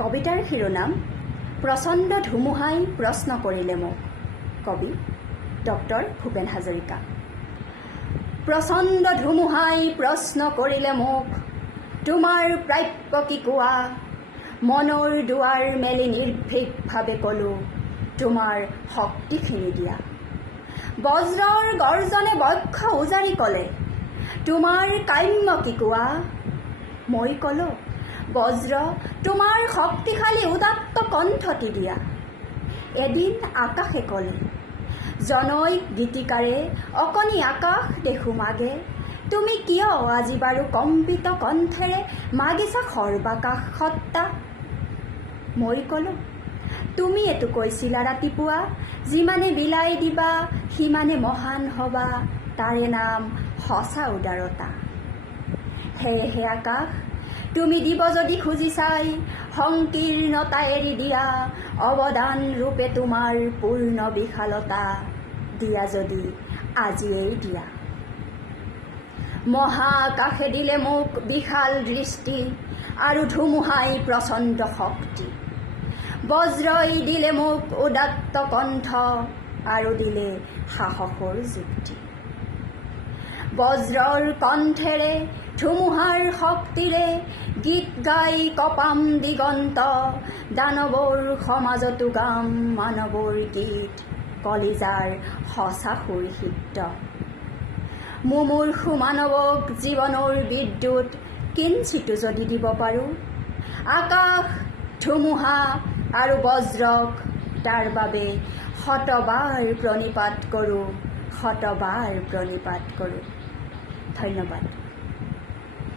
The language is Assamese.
কবিতাৰ শিৰোনাম প্ৰচণ্ড ধুমুহাই প্ৰশ্ন কৰিলে মোক। কবি ডক্টৰ ভূপেন হাজৰিকা। প্ৰচণ্ড ধুমুহাই প্ৰশ্ন কৰিলে মোক, তোমাৰ প্ৰাপ্য কি কোৱা? মনৰ দুৱাৰ মেলি নিৰ্ভীকভাৱে ক'লোঁ, তোমাৰ শক্তিখিনি দিয়া। বজ্ৰৰ গৰ্জনে বক্ষ উজাৰি ক'লে, তোমাৰ কাম্য কি কোৱা? মই ক'লোঁ, বজ্ৰ তোমাৰ শক্তিশালী উদাত্ত কণ্ঠটি দিয়া। এদিন আকাশে ক'লে, জনৈক গীতিকাৰে অকণি আকাশ দেখোঁ মাগে, তুমি কিয় আজি বাৰু কম্পিত কণ্ঠেৰে মাগিছা সৰ্বাকাশ সত্তা? মই ক'লোঁ, তুমি এইটো কৈছিলা ৰাতিপুৱা, যিমানে বিলাই দিবা সিমানে মহান হবা, তাৰে নাম সঁচা উদাৰতা। সেয়েহে আকাশ, তুমি দিব যদি খুজিছাই সংকীৰ্ণতা এৰি দিয়া, অৱদান ৰূপে তোমাৰ পূৰ্ণ বিশালতা, দিয়া যদি আজিয়েই দিয়া। মহাকাশে দিলে মোক বিশাল দৃষ্টি, আৰু ধুমুহাই প্ৰচণ্ড শক্তি। বজ্ৰই দিলে মোক উদাত্ত কণ্ঠ, আৰু দিলে সাহসৰ যুক্তি। বজ্ৰৰ কণ্ঠেৰে ধুমুহাৰ শক্তিৰে গীত গাই কপাম দিগন্ত, দানৱৰ সমাজতো গাম মানৱৰ গীত, কলিজাৰ সঁচা সুৰসিদ্ধ। মুমূৰ্ষু মানৱক জীৱনৰ বিদ্যুৎ কিঞ্চিতো যদি দিব পাৰোঁ, আকাশ, ধুমুহা আৰু বজ্ৰক তাৰ বাবে শতবাৰ প্ৰণিপাত কৰোঁ, শতবাৰ প্ৰণিপাত কৰোঁ। ধন্যবাদ।